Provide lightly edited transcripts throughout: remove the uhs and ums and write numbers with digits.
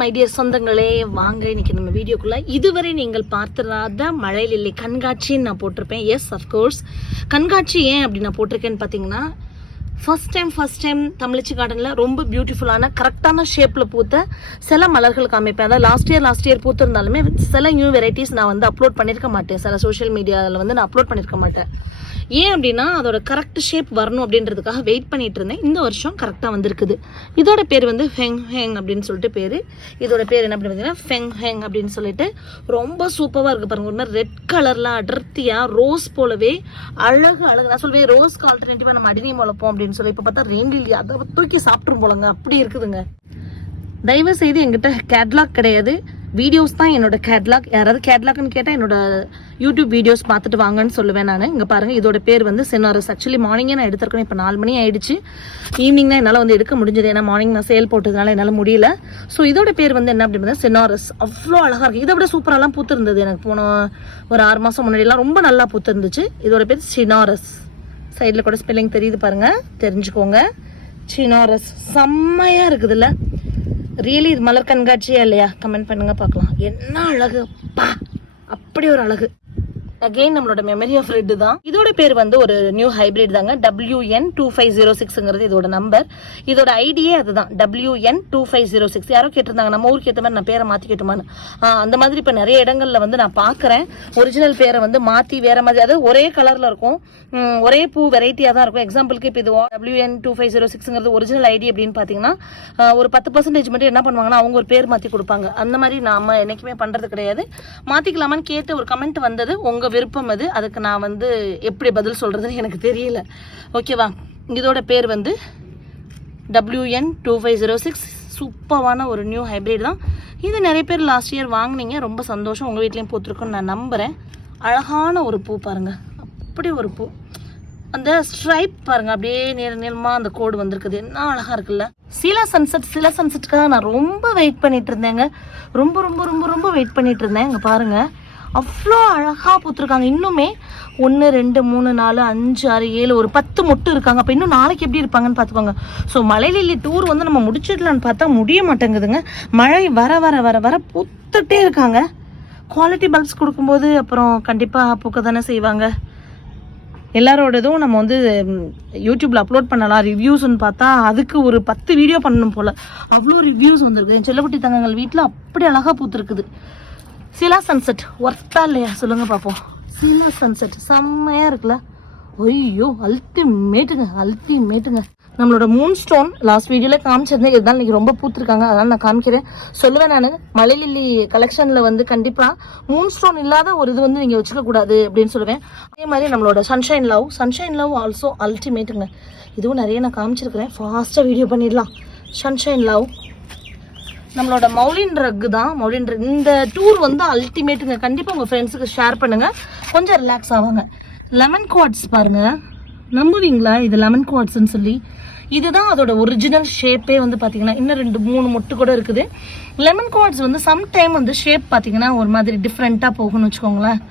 My dear சொந்தங்களே, வாங்க இன்னைக்கு நம்ம வீடியோக்குள்ள இதுவரை நீங்கள் பார்த்திராத மழை லில்லி கண்காட்சின்னு நான் போட்டிருப்பேன். எஸ், அஃப்கோர்ஸ் கண்காட்சி ஏன் அப்படி நான் போட்டிருக்கேன்னு பார்த்தீங்கன்னா, ஃபர்ஸ்ட் டைம் தமிழச்சி கார்டனில் ரொம்ப பியூட்டிஃபுல்லான கரெக்டான ஷேப்பில் பூத்த சில மலர்கள் காமிப்பேன். அதாவது லாஸ்ட் இயர் பூத்திருந்தாலுமே சில நியூ வெரைட்டிஸ் நான் வந்து அப்லோட் பண்ணியிருக்க மாட்டேன். சில சோஷியல் மீடியாவில் வந்து நான் அப்லோட் பண்ணியிருக்க மாட்டேன். ஏன் அப்படின்னா அதோட கரெக்ட் ஷேப் வரணும் அப்படின்றதுக்காக வெயிட் பண்ணிட்டு இருந்தேன். இந்த வருஷம் கரெக்டாக வந்திருக்குது. இதோட பேர் வந்து ஃபெங் ஹெங் அப்படின்னு சொல்லிட்டு பேர். இதோட பேர் என்ன அப்படின்னு பார்த்தீங்கன்னா ஃபெங் ஹெங் அப்படின்னு சொல்லிட்டு ரொம்ப சூப்பராக இருக்குது பாருங்க. ஒரு மாதிரி ரெட் கலரில் அடர்த்தியாக ரோஸ் போலவே அழகு. நான் சொல்வேன் ரோஸ்க்கு ஆல்டர்னேட்டிவாக நம்ம அடினியம் வளர்ப்போம் அப்படின்னு சொல்லி. இப்போ பார்த்தா ரெயின் லில்லி அதை தூக்கி சாப்பிட்ரும் போலங்க, அப்படி இருக்குதுங்க. தயவு செய்து என்கிட்ட கேட்லாக் கிடையாது, வீடியோஸ் தான் என்னோட கேட்லாக். யாராவது கேட்லாக்னு கேட்டால் என்னோட யூடியூப் வீடியோஸ் பார்த்துட்டு வாங்கன்னு சொல்லுவேன் நான். இங்கே பாருங்கள், இதோட பேர் வந்து செனாரஸ். ஆக்சுவலி மார்னிங்கே நான் எடுத்துருக்கேன். இப்போ 4 மணி ஆயிடுச்சு. ஈவினிங் தான் என்னால் வந்து எடுக்க முடிஞ்சது, ஏன்னா மார்னிங் நான் சேல் போட்டதுனால என்னால் முடியல. ஸோ இதோட பேர் வந்து என்ன அப்படின்னு செனாரஸ். அவ்வளோ அழகாக இருக்குது. இதை விட சூப்பராலாம் பூத்துருந்தது. எனக்கு போன ஒரு 6 மாதம் முன்னாடிலாம் ரொம்ப நல்லா பூத்துருந்துச்சு. இதோட பேர் சினாரஸ். சைடில் கூட ஸ்பெல்லிங் தெரியுது பாருங்கள், தெரிஞ்சுக்கோங்க. சினாரஸ் செம்மையாக இருக்குதுல்ல. ரியலி இது மலர் கண்காட்சியா இல்லையா? கமெண்ட் பண்ணுங்க பார்க்கலாம். என்ன அழகு பா, அப்படி ஒரு அழகு. அகெயின் நம்மளோட மெமரி ஆஃப் ரெட் தான். இதோட பேர் வந்து ஒரு நியூ ஹைபிரிட் தாங்க. WN2506ங்கிறது இதோட நம்பர். இதோட ஐடியே அதுதான், WN2506. யாரோ கேட்டிருந்தாங்க நம்ம ஊருக்கு ஏற்ற மாதிரி நான் பேரை மாற்றிக்கிட்டோமான்னு. அந்த மாதிரி இப்போ நிறைய இடங்கள்ல வந்து நான் பார்க்குறேன். ஒரிஜினல் பேரை வந்து மாற்றி வேற மாதிரி, அதாவது ஒரே கலரில் இருக்கும், ஒரே பூ வெரைட்டியாக தான் இருக்கும். எக்ஸாம்பிளுக்கு இப்போ இது WN2506ங்கிறது ஒரிஜினல் ஐடி அப்படின்னு பார்த்தீங்கன்னா ஒரு 10% மட்டும் என்ன பண்ணுவாங்கன்னா அவங்க ஒரு பேர் மாற்றி கொடுப்பாங்க. அந்த மாதிரி நாம என்னைக்குமே பண்ணுறது கிடையாது. மாற்றிக்கலாமான்னு கேட்டு ஒரு கமெண்ட் வந்தது. உங்கள் விருப்பம் அது. அதுக்கு நான் வந்து எப்படி பதில் சொல்றதுன்னு எனக்கு தெரியல. ஓகேவா? இதோட பேர் வந்து WN2506. சூப்பரான ஒரு நியூ ஹைபிரிட் தான் இது. நிறைய பேர் லாஸ்ட் இயர் வாங்கினீங்க, ரொம்ப சந்தோஷம். உங்கள் வீட்லேயும் பூத்துருக்குன்னு நான் நம்புகிறேன். அழகான ஒரு பூ பாருங்க, அப்படி ஒரு பூ. அந்த ஸ்ட்ரைப் பாருங்க, அப்படியே நீளமாக அந்த கோடு வந்திருக்குது, என்ன அழகா இருக்குல்ல. சில சன்செட்டுக்காக நான் ரொம்ப வெயிட் பண்ணிட்டு இருந்தேங்க. ரொம்ப ரொம்ப ரொம்ப ரொம்ப வெயிட் பண்ணிட்டு இருந்தேன். இங்கே பாருங்க, அவ்வளோ அழகாக பூத்துருக்காங்க. இன்னுமே 1 2 3 4 5 6 7 ஒரு 10 மொட்டு இருக்காங்க. அப்போ இன்னும் நாளைக்கு எப்படி இருப்பாங்கன்னு பார்த்துக்கோங்க. ஸோ மழை லில்லி டூர் வந்து நம்ம முடிச்சிடலான்னு பார்த்தா முடிய மாட்டேங்குதுங்க. மழை வர வர வர வர பூத்துட்டே இருக்காங்க. குவாலிட்டி பல்ப்ஸ் கொடுக்கும்போது அப்புறம் கண்டிப்பாக பூக்க தானே செய்வாங்க. எல்லாரோடதும் நம்ம வந்து யூடியூப்ல அப்லோட் பண்ணலாம். ரிவ்யூஸ்ன்னு பார்த்தா அதுக்கு ஒரு 10 வீடியோ பண்ணணும் போல, அவ்வளோ ரிவ்யூஸ் வந்துருக்குது. என் செல்லக்குட்டி தங்கங்கள் வீட்டில் அப்படி அழகாக பூத்துருக்குது. சிலா சன்செட் ஒர்த்தா இல்லையா சொல்லுங்க பார்ப்போம். சிலா சன்செட் செம்மையா இருக்குல்ல. ஐயோ, அல்டிமேட்டுங்க. நம்மளோட மூன் ஸ்டோன் லாஸ்ட் வீடியோல காமிச்சிருந்தேன். இதுதான் இன்னைக்கு ரொம்ப பூத்துருக்காங்க, அதனால நான் காமிக்கிறேன். சொல்லுவேன் நான், மழை லில்லி கலெக்ஷன்ல வந்து கண்டிப்பா மூன் ஸ்டோன் இல்லாத ஒரு இது வந்து நீங்க வச்சுக்க கூடாது அப்படின்னு சொல்லுவேன். அதே மாதிரி நம்மளோட சன்ஷைன் லவ் ஆல்சோ அல்டிமேட்டுங்க. இதுவும் நிறைய நான் காமிச்சிருக்கிறேன். ஃபாஸ்டா வீடியோ பண்ணிடலாம். சன்ஷைன் லவ் நம்மளோட மௌலின் ரக் தான். மௌலின் ரக் இந்த டூர் வந்து அல்டிமேட்டுங்க. கண்டிப்பாக உங்கள் ஃப்ரெண்ட்ஸுக்கு ஷேர் பண்ணுங்கள், கொஞ்சம் ரிலாக்ஸ் ஆவாங்க. லெமன் குவாட்ஸ் பாருங்க, நம்புவீங்களா இது லெமன் குவாட்ஸ்ன்னு சொல்லி. இதுதான் அதோட ஒரிஜினல் ஷேப்பே வந்து பார்த்தீங்கன்னா. இன்னும் 2 3 மொட்டு கூட இருக்குது. லெமன் குவாட்ஸ் வந்து சம்டைம் வந்து ஷேப் பார்த்தீங்கன்னா ஒரு மாதிரி டிஃப்ரெண்ட்டாக போகணும்னு வச்சுக்கோங்களேன்.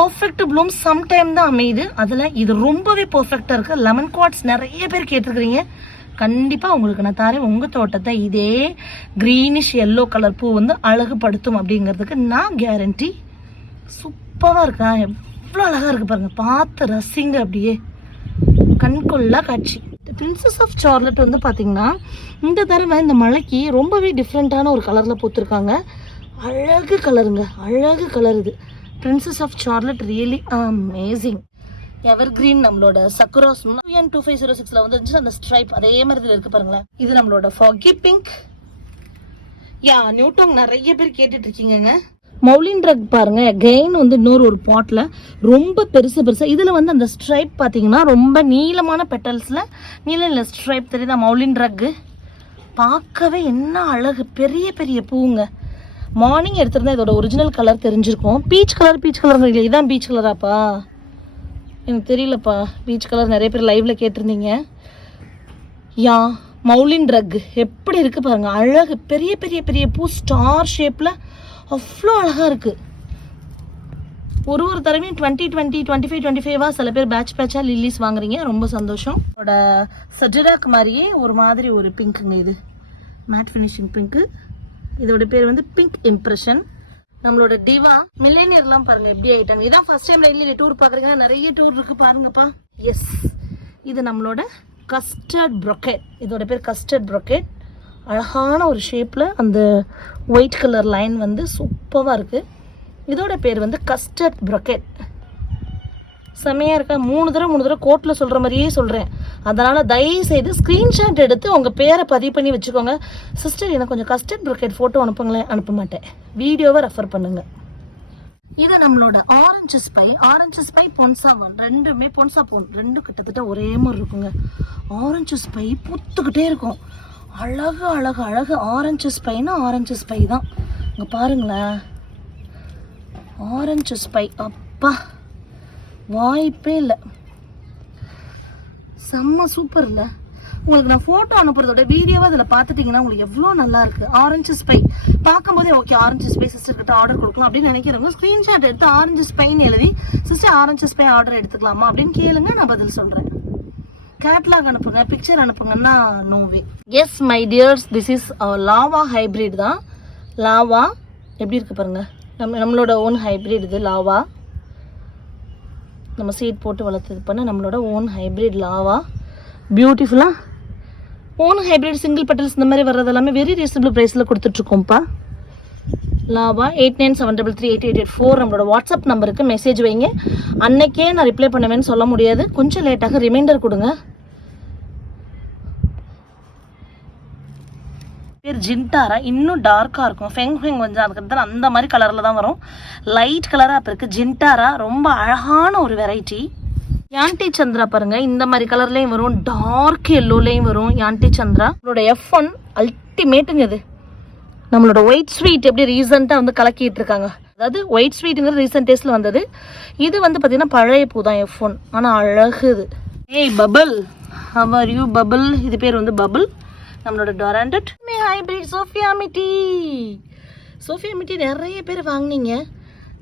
பர்ஃபெக்ட் ப்ளூம் சம்டைம் தான் அமையுது. அதில் இது ரொம்பவே பர்ஃபெக்டாக இருக்குது. லெமன் குவாட்ஸ் நிறைய பேர் கேட்டிருக்கிறீங்க. கண்டிப்பாக உங்களுக்கு நான் தாரேன். உங்கள் தோட்டத்தை இதே க்ரீனிஷ் எல்லோ கலர் பூ வந்து அழகுபடுத்தும் அப்படிங்கிறதுக்கு நான் கேரண்டி. சூப்பராக இருக்கா, எவ்வளோ அழகாக இருக்குது பாருங்கள். பார்த்து ரசிங்க, அப்படியே கண்கொள்ளா காட்சி. பிரின்சஸ் ஆஃப் சார்லட் வந்து பார்த்தீங்கன்னா இந்த தடவை இந்த மலைக்கு ரொம்பவே டிஃப்ரெண்ட்டான ஒரு கலரில் பூத்துருக்காங்க. அழகு கலருங்க, அழகு கலர் இது. Princess of Charlotte really amazing. Ever green நம்மளோட சக்குராஸ் WN2506ல வந்து அந்த ஸ்ட்ரைப் அதே மாதிரி இருக்கு பாருங்களேன். இது நம்மளோட ஃபாகி பிங்க். நியூட்டாங் நிறைய பேர் கேட்டுட்டு இருக்கீங்க. மௌலின் ரக் பாருங்க, அகைன் வந்து இன்னொரு ஒரு பாட்ல ரொம்ப பெருசா. இதுல வந்து அந்த ஸ்ட்ரைப் பாத்தீங்கன்னா ரொம்ப நீளமான பெட்டல்ஸ்ல நீல ஸ்ட்ரைப் தெரியுதா. மௌலின் ரக் பார்க்கவே என்ன அழகு, பெரிய பெரிய பூங்க. மார்னிங் எடுத்திருந்தா இதோட ஒரிஜினல் கலர் தெரிஞ்சிருக்கும். பீச் கலர் இதான் பீச் கலராப்பா, எனக்கு தெரியலப்பா. பீச் கலர் நிறைய பேர் லைவ்ல கேட்டிருந்தீங்க. மௌலின் ரக் எப்படி இருக்கு பாருங்க, அழகு. பெரிய பெரிய பெரிய பூ ஸ்டார் ஷேப்ல அவ்வளோ அழகா இருக்கு. ஒரு தடவையும் 25 சில பேர் பேட்சாக லில்லிஸ் வாங்குறீங்க, ரொம்ப சந்தோஷம். இதோட சஜராக் மாதிரியே ஒரு மாதிரி ஒரு பிங்க்குங்க, இது மேட் ஃபினிஷிங் பிங்க்கு. இதோட பேர் வந்து பிங்க் இம்ப்ரெஷன். நம்மளோட டிவா மில்லேனியர்லாம் பாருங்க எப்படி ஆயிட்டாங்க. இதான் ஃபர்ஸ்ட் டைம் ரயில்வே டூர் பார்க்குறீங்க, நிறைய டூர் இருக்கு பாருங்கப்பா. எஸ், இது நம்மளோட கஸ்டர்ட் ப்ரொக்கெட். இதோட பேர் கஸ்டர்ட் ப்ரொக்கெட். அழகான ஒரு ஷேப்பில் அந்த ஒயிட் கலர் லைன் வந்து சூப்பராக இருக்குது. இதோட பேர் வந்து கஸ்டர்ட் ப்ரொக்கெட். செம்மையாக இருக்கா? 3 தடவை கோட்டில் சொல்கிற மாதிரியே சொல்கிறேன். அதனால் தயவுசெய்து ஸ்க்ரீன்ஷாட் எடுத்து உங்கள் பேரை பதிவு பண்ணி வச்சுக்கோங்க. சிஸ்டர் எனக்கு கொஞ்சம் கஸ்டர்ட் ப்ரொக்கெட் ஃபோட்டோ அனுப்புங்களேன். அனுப்ப மாட்டேன், வீடியோவை ரெஃபர் பண்ணுங்கள். இது நம்மளோட ஆரஞ்சு ஸ்பை பொன்சாவான். ரெண்டுமே பொன்சா போன், ரெண்டும் கிட்டத்தட்ட ஒரே மாதிரி இருக்குங்க. ஆரஞ்சு ஸ்பை பூத்துக்கிட்டே இருக்கும். அழகு அழகு அழகு. ஆரஞ்சு ஸ்பைனா ஆரஞ்சு ஸ்பை தான். இங்கே பாருங்களேன், ஆரஞ்சு ஸ்பை. அப்பா, வாய்ப்பே இல்லை, செம்ம சூப்பர் இல்லை? உங்களுக்கு நான் ஃபோட்டோ அனுப்புறதோட வீடியோவை அதில் பார்த்துட்டிங்கன்னா உங்களுக்கு எவ்வளோ நல்லா இருக்குது. ஆரஞ்சு ஸ்பை பார்க்கும்போதே ஓகே, ஆரஞ்சு ஸ்பை சிஸ்டர் கிட்ட ஆர்டர் கொடுக்கலாம் அப்படின்னு நினைக்கிறவங்க ஸ்க்ரீன்ஷாட் எடுத்து ஆரஞ்சு ஸ்பைன்னு எழுதி சிஸ்டர் ஆரஞ்சு ஸ்பை ஆர்டர் எடுத்துக்கலாமா அப்படின்னு கேளுங்க, நான் பதில் சொல்கிறேன். கேட்லாக் அனுப்புங்க, பிக்சர் அனுப்புங்கன்னா no way. Yes my dears, this is Lava hybrid தான். லாவா எப்படி இருக்குது பாருங்கள், நம்மளோட ஓன் ஹைப்ரிட். இது லாவா நம்ம சீட் போட்டு வளர்த்தது பண்ண நம்மளோட ஓன் ஹைப்ரிட் லாவா. பியூட்டிஃபுல்லாக ஓன் ஹைப்ரிட் சிங்கிள் பெட்டல்ஸ் இந்த மாதிரி வர்றது எல்லாமே வெரி ரீசனபிள் ப்ரைஸில் கொடுத்துட்ருக்கோம்ப்பா. லாவா 8973388884 நம்மளோட வாட்ஸ்அப் நம்பருக்கு மெசேஜ் வைங்க. அன்னைக்கே நான் ரிப்ளை பண்ணுவேன்னு சொல்ல முடியாது, கொஞ்சம் லேட்டாக ரிமைண்டர் கொடுங்க. பேர் ஜின்டாரா. இன்னும் டார்க்காக இருக்கும். ஃபெங் கொஞ்சம் அதுக்கு அந்த மாதிரி கலரில் தான் வரும். லைட் கலராக இப்போ இருக்குது. ஜின்டாரா ரொம்ப அழகான ஒரு வெரைட்டி. யான்டி சந்திரா பாருங்க, இந்த மாதிரி கலர்லேயும் வரும், டார்க் எல்லோலேயும் வரும். யான்டி சந்திரா நம்மளோட F1 அல்டிமேட்டுங்க. இது நம்மளோட ஒயிட் ஸ்வீட் எப்படி ரீசெண்டாக வந்து கலக்கிட்டு இருக்காங்க. அதாவது ஒயிட் ஸ்வீட்டுங்கிறது ரீசெண்ட் டேஸில் வந்தது. இது வந்து பார்த்தீங்கன்னா பழைய பூ தான் F1, ஆனால் அழகு. இது ஏய் bubble, how are you bubble? இது பேர் வந்து பபிள். நம்மளோட டொராண்டட் ஹைப்ரிட் சோஃபியா மிட்டி நிறைய பேர் வாங்கினீங்க.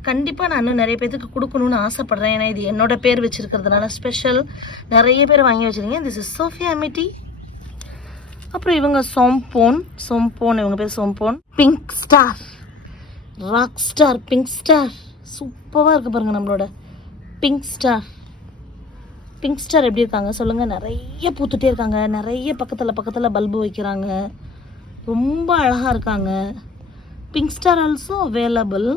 கண்டிப்பாக நான் இன்னும் நிறைய பேருக்கு கொடுக்கணும்னு ஆசைப்பட்றேன். ஏன்னா இது என்னோட பேர் வச்சுருக்கிறதுனால ஸ்பெஷல். நிறைய பேர் வாங்கி வச்சுருக்கீங்க. திஸ் இஸ் சோஃபியா மிட்டி. அப்புறம் இவங்க சோம்போன், இவங்க பேர் சோம்போன். Pink star, rock star, pink star சூப்பராக இருக்குது பாருங்கள். நம்மளோட பிங்க் ஸ்டார் எப்படி இருக்காங்க சொல்லுங்கள்? நிறைய பூத்துட்டே இருக்காங்க, நிறைய பக்கத்தில் பல்பு வைக்கிறாங்க, ரொம்ப அழகாக இருக்காங்க. Pink star also available.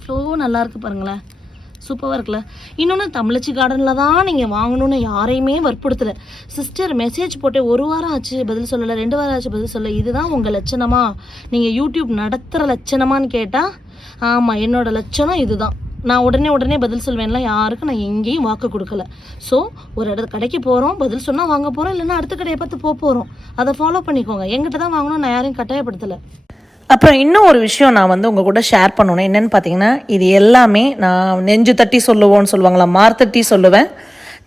Flow நல்லாயிருக்கு பாருங்களேன், சூப்பராக இருக்குல்ல? இன்னொன்று தமிழச்சி கார்டனில் தான் நீங்கள் வாங்கணும்னு யாரையுமே வற்புறுத்தலை. சிஸ்டர் மெசேஜ் போட்டு 1 வாரம் ஆச்சு பதில் சொல்லலை, 2 வாரம் ஆச்சு பதில் சொல்லலை, இதுதான் உங்கள் லட்சணமா? நீங்கள் யூடியூப் நடத்துகிற லட்சணமான்னு கேட்டால் ஆமாம், என்னோட லட்சணம் இதுதான். நான் உடனே பதில் சொல்வேன்லாம் யாருக்கும் நான் எங்கேயும் வாக்கு கொடுக்கல. ஸோ ஒரு கடைக்கு போகிறோம், பதில் சொன்னால் வாங்க போகிறோம், இல்லைன்னா அடுத்த கடையை பார்த்து போகிறோம். அதை ஃபாலோ பண்ணிக்கோங்க. எங்கிட்ட தான் வாங்கணும், நான் யாரையும் கட்டாயப்படுத்தலை. அப்புறம் இன்னும் ஒரு விஷயம் நான் வந்து உங்கள் கூட ஷேர் பண்ணணும். என்னென்னு பார்த்தீங்கன்னா, இது எல்லாமே நான் நெஞ்சு தட்டி சொல்லுவோன்னு சொல்லுவாங்களா, மார்த்தட்டி சொல்லுவேன்.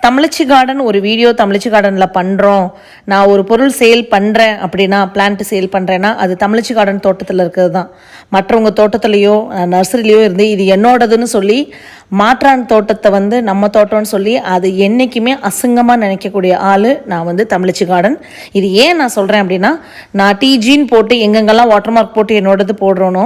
தமிழச்சி கார்டன் ஒரு வீடியோ தமிழச்சி கார்டனில் பண்ணுறோம், நான் ஒரு பொருள் சேல் பண்ணுறேன் அப்படின்னா, பிளான்ட் சேல் பண்ணுறேன்னா அது தமிழச்சி கார்டன் தோட்டத்தில் இருக்கிறது தான். மற்றவங்க தோட்டத்துலேயோ நர்சரிலேயோ இருந்து இது என்னோடதுன்னு சொல்லி மாற்றான் தோட்டத்தை வந்து நம்ம தோட்டம்னு சொல்லி அது என்றைக்குமே அசிங்கமாக நினைக்கக்கூடிய ஆள் நான் வந்து தமிழச்சி கார்டன். இது ஏன் நான் சொல்கிறேன் அப்படின்னா, நான் டிஜின்னு போட்டு எங்கெங்கெல்லாம் வாட்டர் மார்க் போட்டு என்னோடது போடுறோனோ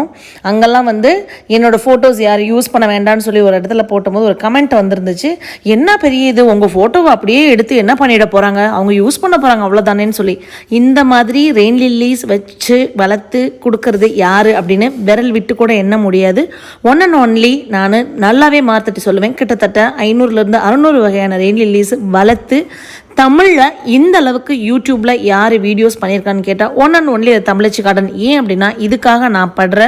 அங்கெல்லாம் வந்து என்னோடய ஃபோட்டோஸ் யாரும் யூஸ் பண்ண வேண்டாம்னு சொல்லி ஒரு இடத்துல போட்டும்போது ஒரு கமெண்ட் வந்துருந்துச்சு, என்ன பெரிய இது, உங்கள் ஃபோட்டோவை அப்படியே எடுத்து என்ன பண்ணிட போகிறாங்க, அவங்க யூஸ் பண்ண போகிறாங்க அவ்வளோதானேன்னு சொல்லி. இந்த மாதிரி ரெயின் லில்லிஸ் வச்சு வளர்த்து கொடுக்கறது யார் அப்படின்னு விரல் விட்டு கூட எண்ண முடியாது. ஒன் அண்ட் ஒன்லி நான் நல்லாவே மாற்றிட்டு சொல்லுவேன். கிட்டத்தட்ட 500லேருந்து 600 வகையான ரெயின் லில்லிஸ் வளர்த்து தமிழில் இந்த அளவுக்கு யூடியூப்பில் யார் வீடியோஸ் பண்ணியிருக்கான்னு கேட்டால் ஒன் அண்ட் ஒன்லி அது தமிழச்சி கார்டன். ஏன் அப்படின்னா, இதுக்காக நான் படுற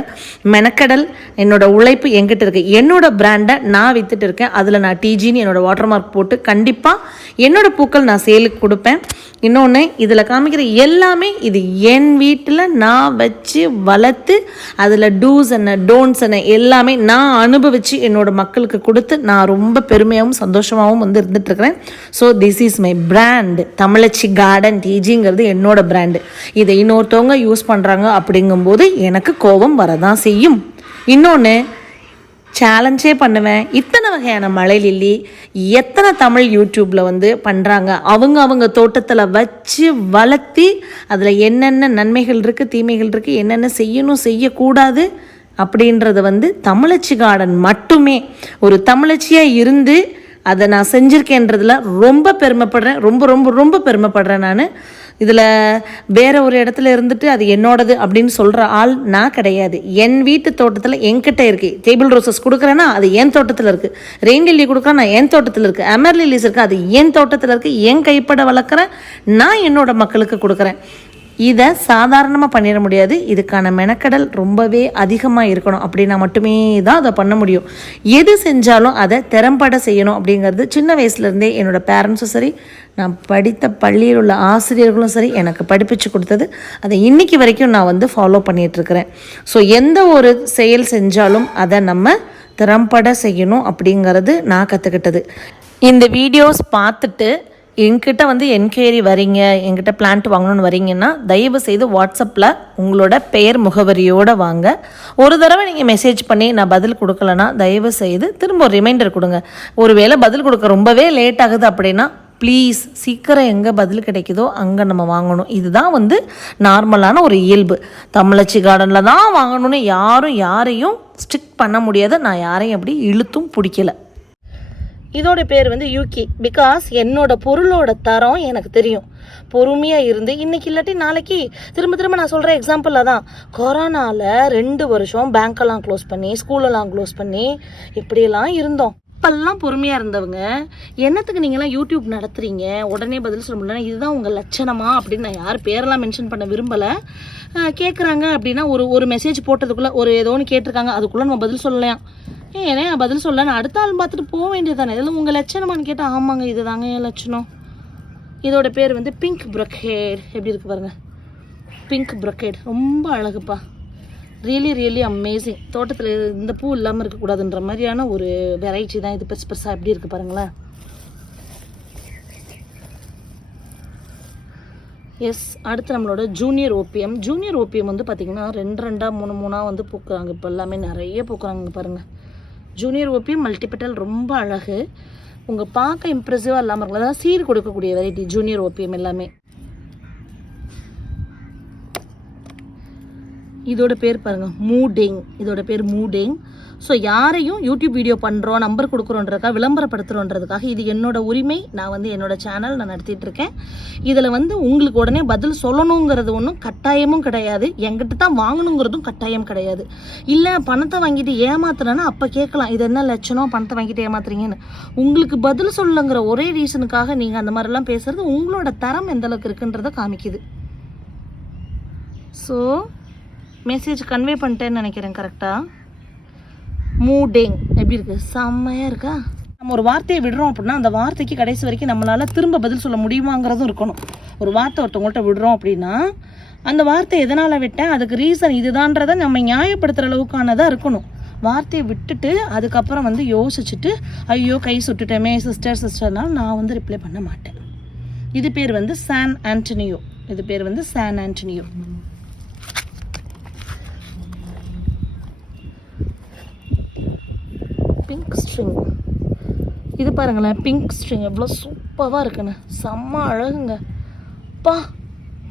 மெனக்கடல், என்னோட உழைப்பு என்கிட்ட இருக்குது. என்னோட பிராண்டை நான் விற்றுட்டு இருக்கேன். அதில் நான் டிஜின்னு என்னோடய வாட்டர் மார்க் போட்டு கண்டிப்பாக என்னோடய பூக்கள் நான் சேலுக்கு கொடுப்பேன். இன்னொன்று, இதில் காமிக்கிற எல்லாமே இது என் வீட்டில் நான் வச்சு வளர்த்து அதில் டூஸ் என்ன டோன்ட்ஸ் என்ன எல்லாமே நான் அனுபவித்து என்னோடய மக்களுக்கு கொடுத்து நான் ரொம்ப பெருமையாகவும் சந்தோஷமாகவும் வந்து இருந்துகிட்ருக்கிறேன். So this is my brand. Tamizhachi garden டிஜிங்கிறது என்னோட பிராண்டு. இதை இன்னொருத்தவங்க யூஸ் பண்ணுறாங்க அப்படிங்கும்போது எனக்கு கோபம் வரதான் செய்யும். இன்னொன்று, சேலஞ்சே பண்ணுவேன். இத்தனை வகையான மழை லில்லி எத்தனை தமிழ் யூடியூப்பில் வந்து பண்ணுறாங்க. அவங்க தோட்டத்தில் வச்சு வளர்த்தி அதில் என்னென்ன நன்மைகள் இருக்குது, தீமைகள் இருக்குது, என்னென்ன செய்யணும் செய்யக்கூடாது அப்படின்றது வந்து தமிழச்சி கார்டன் மட்டுமே. ஒரு தமிழச்சியாக இருந்து அதை நான் செஞ்சுருக்கேன்றதில் ரொம்ப பெருமைப்படுறேன். ரொம்ப ரொம்ப ரொம்ப பெருமைப்படுறேன். நான் இதில் வேறு ஒரு இடத்துல இருந்துட்டு அது என்னோடது அப்படின்னு சொல்கிற ஆள் நான் கிடையாது. என் வீட்டு தோட்டத்தில் என்கிட்ட இருக்குது. டேபிள் ரோசஸ் கொடுக்குறேன்னா அது என் தோட்டத்தில் இருக்குது. ரெயின் லில்லி கொடுக்குறேன்னா என் தோட்டத்தில் இருக்குது. அமர் லில்லிஸ் இருக்குது, அது என் தோட்டத்தில் இருக்குது. என் கைப்பட வளர்க்குறேன், நான் என்னோடய மக்களுக்கு கொடுக்குறேன். இதை சாதாரணமாக பண்ணிட முடியாது. இதுக்கான மெனக்கடல் ரொம்பவே அதிகமாக இருக்கணும். அப்படின்னா மட்டுமே தான் அதை பண்ண முடியும். எது செஞ்சாலும் அதை திறம்பட செய்யணும் அப்படிங்கிறது சின்ன வயசுலேருந்தே என்னோடய பேரண்ட்ஸும் சரி, நான் படித்த பள்ளியில் உள்ள ஆசிரியர்களும் சரி எனக்கு படிப்பிச்சு கொடுத்தது. அதை இன்றைக்கி வரைக்கும் நான் வந்து ஃபாலோ பண்ணிகிட்ருக்கிறேன். ஸோ எந்த ஒரு செயல் செஞ்சாலும் அதை நம்ம திறம்பட செய்யணும் அப்படிங்கிறது நான் கற்றுக்கிட்டது. இந்த வீடியோஸ் பார்த்துட்டு என்கிட்ட வந்து என்கொயரி வரீங்க, என்கிட்ட பிளான்ட் வாங்கணும்னு வரீங்கன்னா தயவு செய்து வாட்ஸ்அப்பில் உங்களோட பெயர் முகவரியோடு வாங்க. ஒரு தடவை நீங்கள் மெசேஜ் பண்ணி நான் பதில் கொடுக்கலன்னா தயவு செய்து திரும்ப ஒரு ரிமைண்டர் கொடுங்க. ஒருவேளை பதில் கொடுக்க ரொம்பவே லேட் ஆகுது அப்படின்னா ப்ளீஸ் சீக்கிரம் எங்கே பதில் கிடைக்குதோ அங்கே நம்ம வாங்கணும். இதுதான் வந்து நார்மலான ஒரு இயல்பு. தமிழச்சி கார்டனில் தான் வாங்கணும்னு யாரையும் ஸ்ட்ரிக்ட் பண்ண முடியாது. நான் யாரையும் அப்படி இழுத்தும் பிடிக்கலை. இதோட பேர் வந்து யூகி. பிகாஸ் என்னோட பொருளோட தரம் எனக்கு தெரியும். பொறுமையாக இருந்து இன்றைக்கி இல்லாட்டி நாளைக்கு திரும்ப நான் சொல்கிற எக்ஸாம்பிளில் தான். கொரோனாவில் 2 வருஷம் பேங்க்கெல்லாம் க்ளோஸ் பண்ணி, ஸ்கூலெல்லாம் க்ளோஸ் பண்ணி இப்படியெல்லாம் இருந்தோம். அப்பெல்லாம் பொறுமையாக இருந்தவங்க என்னத்துக்கு நீங்களாம் யூடியூப் நடத்துகிறீங்க, உடனே பதில் சொல்ல முடியலன்னா இதுதான் உங்கள் லட்சணமா அப்படின்னு நான் யார் பேரெல்லாம் மென்ஷன் பண்ண விரும்பலை. கேட்குறாங்க அப்படின்னா ஒரு மெசேஜ் போட்டதுக்குள்ளே ஒரு ஏதோ ஒன்று கேட்டிருக்காங்க, அதுக்குள்ளே நம்ம பதில் சொல்லலையாம். ஏன்னா பதில் சொல்ல நான் அடுத்த ஆள் பார்த்துட்டு போக வேண்டியதானே. இதில் உங்கள் லட்சணமானு கேட்டால் ஆமாங்க இது தாங்க என் லட்சணம். இதோட பேர் வந்து பிங்க் ப்ரொக்கேட். எப்படி இருக்குது பாருங்கள், பிங்க் ப்ரொக்கேட். ரொம்ப அழகுப்பா, ரியலி அமேசிங். தோட்டத்தில் இந்த பூ இல்லாமல் இருக்கக்கூடாதுன்ற மாதிரியான ஒரு வெரைட்டி தான் இது. பெருசாக எப்படி இருக்குது பாருங்களேன். எஸ், அடுத்து நம்மளோட ஜூனியர் ஓபிஎம். ஜூனியர் ஓபிஎம் வந்து பார்த்திங்கன்னா 2 3 வந்து பூக்குறாங்க. இப்போ எல்லாமே நிறைய பூக்குறாங்க பாருங்கள். ஜூனியர் ஓபிஎம் மல்டிபெட்டல் ரொம்ப அழகு. உங்கள் பார்க்க இம்ப்ரெசிவாக இல்லாமல் இருக்கலாம். அதான் சீர் கொடுக்கக்கூடிய வெரைட்டி ஜூனியர் ஓபிஎம் எல்லாமே. இதோட பேர் பாருங்கள் மூடிங். இதோட பேர் மூடிங். ஸோ யாரையும் யூடியூப் வீடியோ பண்ணுறோம், நம்பர் கொடுக்குறோன்றதுக்காக, விளம்பரப்படுத்துகிறோன்றதுக்காக இது என்னோட உரிமை. நான் வந்து என்னோட சேனல் நான் நடத்திட்டு இருக்கேன். இதில் வந்து உங்களுக்கு உடனே பதில் சொல்லணுங்கிறது ஒன்றும் கட்டாயமும் கிடையாது. என்கிட்ட தான் வாங்கணுங்கிறதும் கட்டாயம் கிடையாது. இல்லை பணத்தை வாங்கிட்டு ஏமாத்துறேன்னா அப்போ கேட்கலாம், இது என்ன லட்சணம் பணத்தை வாங்கிட்டு ஏமாத்துறீங்கன்னு. உங்களுக்கு பதில் சொல்லுங்கிற ஒரே ரீசனுக்காக நீங்கள் அந்த மாதிரிலாம் பேசுகிறது உங்களோட தரம் எந்த அளவுக்கு இருக்குன்றதை காமிக்குது. ஸோ மெசேஜ் கன்வே பண்ணிட்டேன்னு நினைக்கிறேன் கரெக்டாக. மூடிங் எப்படி இருக்குது, செம்மையாக இருக்கா. நம்ம ஒரு வார்த்தையை விடுறோம் அப்படின்னா அந்த வார்த்தைக்கு கடைசி வரைக்கும் நம்மளால் திரும்ப பதில் சொல்ல முடியுமாங்கிறதும் இருக்கணும். ஒரு வார்த்தை ஒருத்தவங்கள்ட்ட விடுறோம் அப்படின்னா அந்த வார்த்தை எதனால் விட்டேன், அதுக்கு ரீசன் இதுதான்றதை நம்ம நியாயப்படுத்துகிற அளவுக்கானதாக இருக்கணும். வார்த்தையை விட்டுட்டு அதுக்கப்புறம் வந்து யோசிச்சுட்டு ஐயோ கை சுட்டுட்டேமே சிஸ்டர்னால் நான் வந்து ரிப்ளை பண்ண மாட்டேன். இது பேர் வந்து சான் ஆண்டனியோ. இது பேர் வந்து சான் ஆண்டனியோ. Pink string. இது பாருங்களேன், பிங்க் ஸ்ட்ரிங் எவ்வளோ சூப்பராக இருக்குன்னு, செம்ம அழகுங்க பா,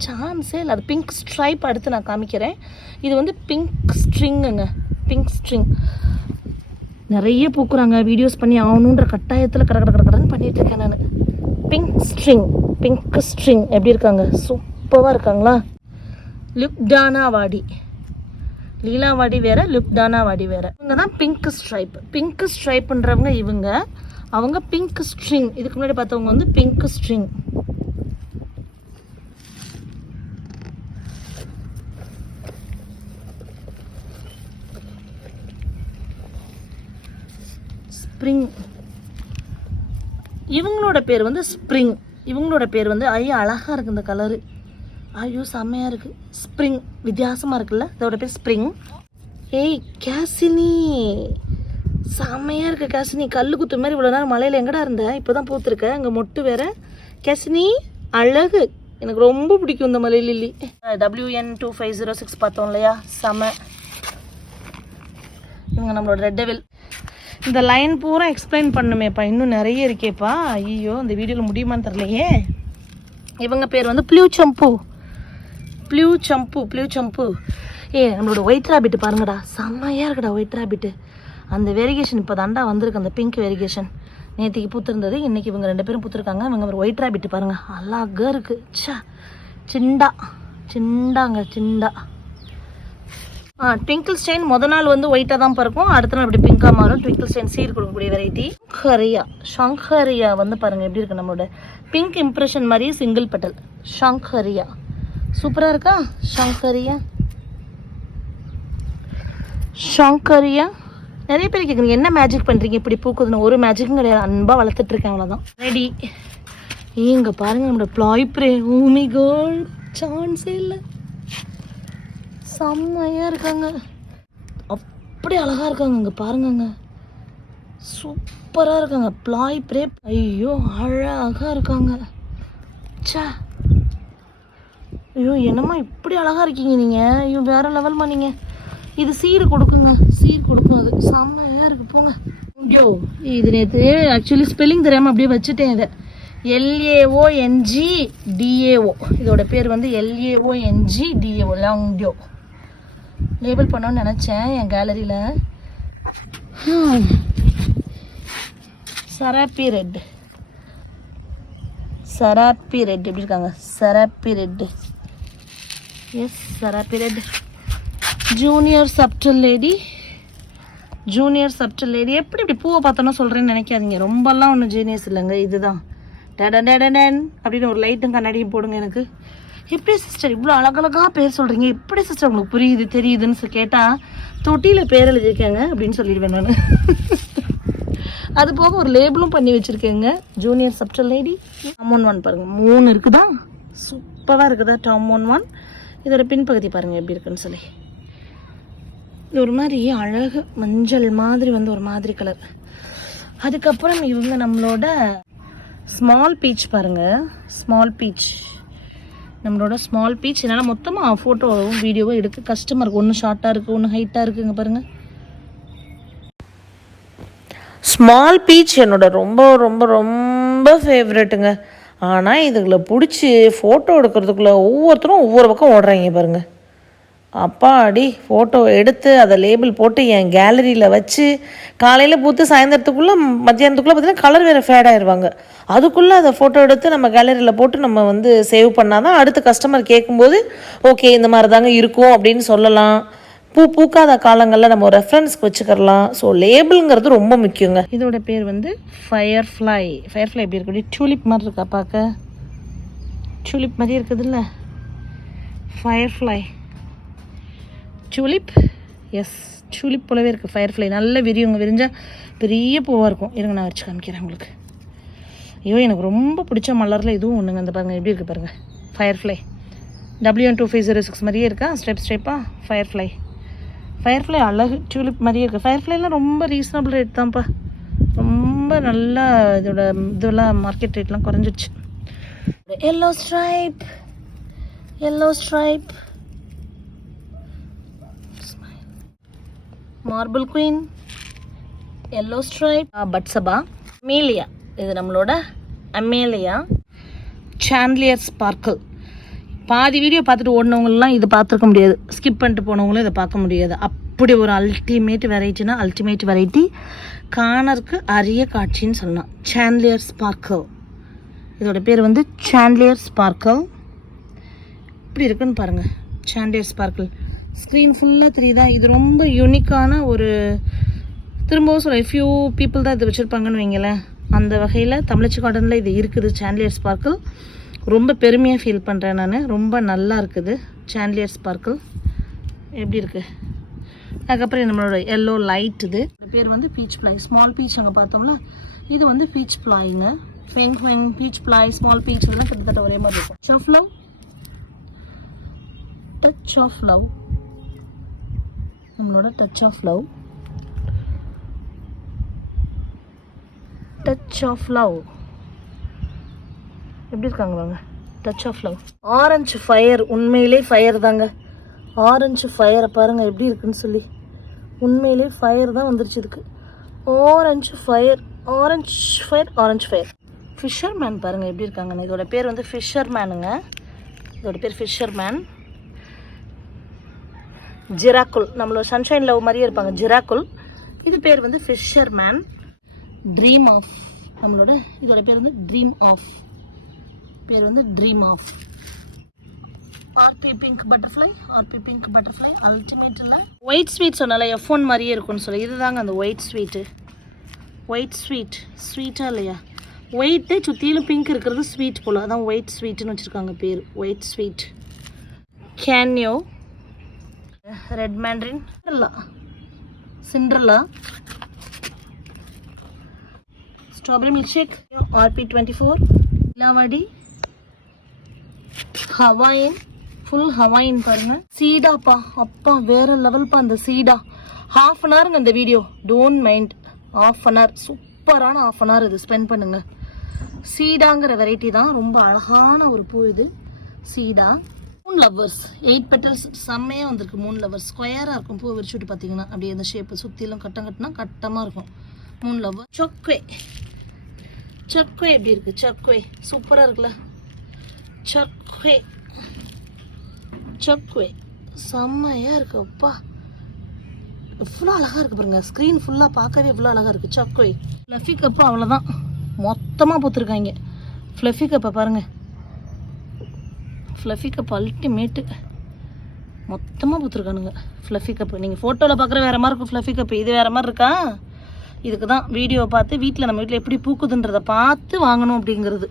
சான்ஸே இல்லை. அது பிங்க் ஸ்ட்ரைப் அடுத்து நான் காமிக்கிறேன். இது வந்து பிங்க் ஸ்ட்ரிங்குங்க, பிங்க் ஸ்ட்ரிங். நிறைய பூக்குறாங்க, வீடியோஸ் பண்ணி ஆகணுன்ற கட்டாயத்தில் கடன்னு பண்ணிகிட்ருக்கேன் நான். பிங்க் ஸ்ட்ரிங், பிங்க் ஸ்ட்ரிங் எப்படி இருக்காங்க, சூப்பராக இருக்காங்களா. லுக்டானா வாடி, லீலாவாடி வேறு, லுக்டானா வாடி வேறு. இவங்க தான் பிங்க் ஸ்ட்ரைப். பிங்க் ஸ்ட்ரைப்புன்றவங்க இவங்க, அவங்க பிங்க் ஸ்ட்ரிங். இதுக்கு முன்னாடி பார்த்தவங்க வந்து பிங்க் ஸ்ட்ரிங். ஸ்ப்ரிங். இவங்களோட பேர் வந்து ஸ்ப்ரிங். இவங்களோட பேர் வந்து ஐயா அழகாக இருக்குது இந்த கலரு, ஐயோ செம்மையாக இருக்குது. ஸ்ப்ரிங் வித்தியாசமாக இருக்குல்ல, இதோட பேர் ஸ்ப்ரிங். ஏய் கேசினி, செம்மையாக இருக்குது கேசினி. கல் குத்து மாதிரி இவ்வளோ நேரம் மலையில் எங்கடா இருந்த, இப்போ தான் பூத்துருக்க. அங்கே மொட்டு வேற. கேசினி அழகு, எனக்கு ரொம்ப பிடிக்கும் இந்த மலை லில்லி. WN2506 பார்த்தோம் இல்லையா, செம. இவங்க நம்மளோட ரெட் டெவில். இந்த லைன் பூரா எக்ஸ்பிளைன் பண்ணுமேப்பா, இன்னும் நிறைய இருக்கேப்பா. ஐயோ இந்த வீடியோவில் முடியுமான்னு தெரியலையே. இவங்க பேர் வந்து ப்ளூ சம்பு. நம்மளோட ஒயிட் ராபிட் பாருங்கடா, செம்மையாக இருக்குடா ஒயிட் ராபிட்டு. அந்த வெரிகேஷன் இப்போ தாண்டா வந்திருக்கு, அந்த பிங்க் வெரிகேஷன். நேற்றுக்கு பூத்திருந்தது, இன்றைக்கி இவங்க 2 பேரும் பூத்துருக்காங்க. இவங்க ஒரு ஒயிட் ராபிட் பாருங்கள், அழகாக இருக்குது. சிண்டா. ட்விங்கிள் ஸ்டெயின் முதல் நாள் வந்து ஒயிட்டாக தான் பறக்கும், அடுத்த நாள் அப்படி பிங்காக மாறும். ட்விங்கிள் ஸ்டெயின் சீர் கொடுக்கக்கூடிய வெரைட்டி. ஷங்ஹரியா வந்து பாருங்கள் எப்படி இருக்குது, நம்மளோட பிங்க் இம்ப்ரெஷன் மாதிரியே சிங்கிள் பெட்டல். ஷங்ஹரியா சூப்பராக இருக்கா. ஷங்ஹரியா நிறைய பேர் கேட்குறீங்க என்ன மேஜிக் பண்ணுறீங்க இப்படி பூக்குதுன்னு. ஒரு மேஜிக்கும் கிடையாது, அன்பாக வளர்த்துட்ருக்கேன், அவ்வளோதான். ரெடி. இங்கே பாருங்கள் நம்மளோட ப்ளாய்ப்ரே. ஊமி கோல் சான்ஸே இல்லை, செம்மையாக இருக்காங்க, அப்படி அழகாக இருக்காங்க. இங்கே பாருங்கங்க, சூப்பராக இருக்காங்க ப்ளாய்ப்ரே. ஐயோ அழகாக இருக்காங்க. ஐயோ என்னம்மா இப்படி அழகாக இருக்கீங்க நீங்கள். ஐயோ வேறு லெவல்மா நீங்கள். இது சீர் கொடுக்கும், அது செம்மையாக இருக்குது. போங்க. ஐயோ இது நேற்று ஆக்சுவலி ஸ்பெல்லிங் தெரியாமல் அப்படியே வச்சுட்டேன். இதை LAONGDAO, இதோட பேர் வந்து LAONGDAO, லாங்டியோ. லேபிள் பண்ணோன்னு நினச்சேன் என் கேலரியில். சராப்பி ரெட் எப்படி இருக்காங்க. சராப்பி ரெட், எஸ் சராப்பி ரெட். Junior subtle lady. எப்படி இப்படி பூவை பார்த்தோன்னா சொல்கிறேன்னு நினைக்காதீங்க, ரொம்பலாம் ஒன்றும் ஜீனியஸ் இல்லைங்க. இதுதான் டடன் அப்படின்னு ஒரு லைட்டும் கண்ணாடியும் போடுங்க எனக்கு. எப்படி சிஸ்டர் இவ்வளோ அழகழகாக பேர் சொல்கிறீங்க, எப்படி சிஸ்டர் உங்களுக்கு புரியுது தெரியுதுன்னு கேட்டால் தொட்டியில் பேர் எழுதியிருக்கேங்க அப்படின்னு சொல்லிடுவேன் நான். அது போக ஒரு லேபிளும் பண்ணி வச்சுருக்கேங்க. Junior subtle lady. டாம் 1 பாருங்கள், 3 இருக்குதா, சூப்பராக இருக்குதா டாம் 1. இதோட பின்பகுதி பாருங்கள் எப்படி இருக்குன்னு சொல்லி. இது ஒரு மாதிரி அழகு மஞ்சள் மாதிரி வந்து ஒரு மாதிரி கலர். அதுக்கப்புறம் இவங்க நம்மளோட ஸ்மால் பீச் பாருங்கள். நம்மளோட ஸ்மால் பீச். என்னால் மொத்தமாக ஃபோட்டோவும் வீடியோவும் எடுக்க கஷ்டமாக இருக்குது. ஒன்று ஷார்ட்டாக இருக்குது, ஒன்று ஹைட்டாக இருக்குங்க பாருங்கள். ஸ்மால் பீச் என்னோட ரொம்ப ரொம்ப ரொம்ப ஃபேவரெட்டுங்க. ஆனால் இதுகளை பிடிச்சி ஃபோட்டோ எடுக்கிறதுக்குள்ளே ஒவ்வொருத்தரும் ஒவ்வொரு பக்கம் ஓடுறாங்க பாருங்கள். அப்பாடி ஃபோட்டோ எடுத்து அதை லேபிள் போட்டு என் கேலரியில் வச்சு காலையில் பூத்து சாயந்தரத்துக்குள்ளே மத்தியானத்துக்குள்ளே பார்த்திங்கன்னா கலர் வேறு ஃபேட் ஆயிடுவாங்க. அதுக்குள்ளே அதை ஃபோட்டோ எடுத்து நம்ம கேலரியில் போட்டு நம்ம வந்து சேவ் பண்ணால் தான் அடுத்த கஸ்டமர் கேட்கும்போது ஓகே இந்த மாதிரி தாங்க இருக்கும் அப்படின்னு சொல்லலாம். பூக்காத காலங்களில் நம்ம ரெஃபரன்ஸ்க்கு வச்சுக்கலாம். ஸோ லேபிளுங்கிறது ரொம்ப முக்கியங்க. இதோட பேர் வந்து ஃபயர்ஃப்ளை எப்படி இருக்குது, டூலிப் மாதிரி இருக்கா, பார்க்க டூலிப் மாதிரி இருக்குது இல்லை. ஃபயர்ஃப்ளை டூலிப், எஸ் டூலிப் போலவே இருக்குது. ஃபயர்ஃப்ளை நல்ல விரிஞ்சால் பெரிய பூவாக இருக்கும். இருங்க நான் வச்சு காமிக்கிறேன் உங்களுக்கு. ஐயோ எனக்கு ரொம்ப பிடிச்ச மலரில் இதுவும் ஒன்றுங்க. அந்த பாருங்கள் எப்படி இருக்குது பாருங்கள். ஃபயர்ஃப்ளை W12506 மாதிரியே இருக்கா, ஸ்டெப்பாக. ஃபயர்ஃப்ளை அழகு, டியூலிப் மாதிரியே இருக்குது. ஃபயர்ஃப்ளைலாம் ரொம்ப ரீசனபிள் ரேட் தான்ப்பா, ரொம்ப நல்லா. இதெல்லாம் மார்க்கெட் ரேட்லாம் குறைஞ்சிடுச்சு. Yellow stripe marble queen, yellow stripe, Bathsheba, Amelia. இது நம்மளோட அமேலியா. Chandelier sparkle. பாதி வீடியோ பார்த்துட்டு ஓடினவங்களாம் இது பார்த்துருக்க முடியாது, ஸ்கிப் பண்ணிட்டு போனவங்களும் இதை பார்க்க முடியாது. அப்படி ஒரு அல்டிமேட் வெரைட்டி, காணருக்கு அரிய காட்சின்னு சொல்லலாம். சாண்ட்லியர் ஸ்பார்க்கிள், இதோட பேர் வந்து சாண்ட்லியர் ஸ்பார்க்கிள். இப்படி இருக்குன்னு பாருங்கள். சாண்ட்லியர் ஸ்பார்க்கிள் ஸ்க்ரீன் ஃபுல்லாக தெரியுதா. இது ரொம்ப யூனிக்கான ஒரு, திரும்பவும் சொல்ல ஃபியூ பீப்புள் தான் இது வச்சுருப்பாங்கன்னு வைங்களேன். அந்த வகையில் தமிழச்சி கார்டனில் இது இருக்குது. சாண்ட்லியர் ஸ்பார்க்கிள் ரொம்ப பெருமையாக ஃபீல் பண்ணுறேன் நான். ரொம்ப நல்லா இருக்குது சாண்ட்லியர் ஸ்பார்க்கிள். எப்படி இருக்குது. அதுக்கப்புறம் நம்மளோட எல்லோ லைட். இது பேர் வந்து பீச் பிளாய். ஸ்மால் பீச் அங்கே பார்த்தோம்ல, இது வந்து பீச் பிளாய்ங்க. ஃபெங் பீச் பிளாய், ஸ்மால் பீச் இதெல்லாம் கிட்டத்தட்ட ஒரே மாதிரி இருக்கும். டச் ஆஃப் லவ் நம்மளோட டச் ஆஃப் லவ் எப்படி இருக்காங்க வாங்க. Touch of love. Orange fire, உண்மையிலே ஃபயர் தாங்க. ஆரஞ்சு ஃபயரை பாருங்கள் எப்படி இருக்குன்னு சொல்லி. உண்மையிலே ஃபயர் தான் வந்துருச்சு இதுக்கு. Orange fire, orange fire, orange fire. Fisherman பாருங்கள் எப்படி இருக்காங்கன்னு. இதோட பேர் வந்து ஃபிஷர்மேனுங்க. இதோட பேர் ஃபிஷர்மேன். ஜிராக்குல், நம்மளோட சன்ஷைன் லவ் மாதிரியே இருப்பாங்க, ஜிராக்குல். இது பேர் வந்து ஃபிஷர்மேன். ட்ரீம் ஆஃப், நம்மளோட இதோட பேர் வந்து ட்ரீம் ஆஃப், பேர் வந்து ட்ரீம் ஆஃப். ஆர்பி பிங்க் பட்டர்ஃப்ளை, ஆர்பி பிங்க் பட்டர்ஃப்ளை அல்டிமேட். இல்லை ஒயிட் ஸ்வீட் சொன்னால F1 மாதிரியே இருக்கும்னு சொல்லி இதுதாங்க அந்த ஒயிட் ஸ்வீட்டு. ஒயிட் ஸ்வீட் ஸ்வீட்டாக இல்லையா? ஒயிட்டு சுற்றிலும் பிங்க் இருக்கிறது ஸ்வீட் போல், அதான் ஒயிட் ஸ்வீட்டுன்னு வச்சுருக்காங்க பேர், ஒயிட் ஸ்வீட். கேன்யோ, red mandarin, Cinderella, strawberry milk shake, RP24, இலாவாடி, ஹவாயின், ஃபுல் ஹவாயின் பாருங்க. சீடாப்பா, அப்பா வேற லெவல்ப்பா அந்த சீடா. ஹாஃப் அன் ஹவருங்க இந்த video, don't mind. Half an hour, சூப்பரான ஹாஃப் அன் ஹவர் இது ஸ்பெண்ட் பண்ணுங்க. சீடாங்கிற வெரைட்டி தான், ரொம்ப அழகான ஒரு பூ இது சீடா. மூன் லவ்வர்ஸ், 8 பெட்டல்ஸ் செம்மையாக வந்திருக்கு. மூன் லவ்வர்ஸ் ஸ்கொயராக இருக்கும் பூ விரிச்சுட்டு பார்த்தீங்கன்னா, அப்படியே அந்த ஷேப்பு சுற்றிலும் கட்டம் கட்டினா கட்டமாக இருக்கும். Moon lover. சொக்வே, சொக்வே எப்படி இருக்குது? சொக்வே சூப்பராக இருக்குல்ல? சொக்வே, சொக்வே செம்மையாக இருக்கு. அப்பா எவ்வளோ அழகாக இருக்குது பாருங்க, ஸ்க்ரீன் ஃபுல்லாக பார்க்கவே எவ்வளோ அழகாக இருக்குது. சொக்வே. ஃப்ளஃபி கப்பு அவ்வளோதான், மொத்தமாக பூத்துருக்காங்க. ஃப்ளஃபி கப்பை பாருங்கள், ஃப்ளஃபி கப் அல்டிமேட்டு, மொத்தமாக பூத்துருக்கானுங்க ஃப்ளஃபி கப்பு. நீங்கள் ஃபோட்டோவில் பார்க்குற வேறு மாதிரி இருக்கும் ஃப்ளஃபி கப்பு, இது வேறு மாதிரி இருக்கா? இதுக்கு தான் வீடியோ பார்த்து வீட்டில் நம்ம வீட்டில் எப்படி பூக்குதுன்றதை பார்த்து வாங்கணும் அப்படிங்கிறது.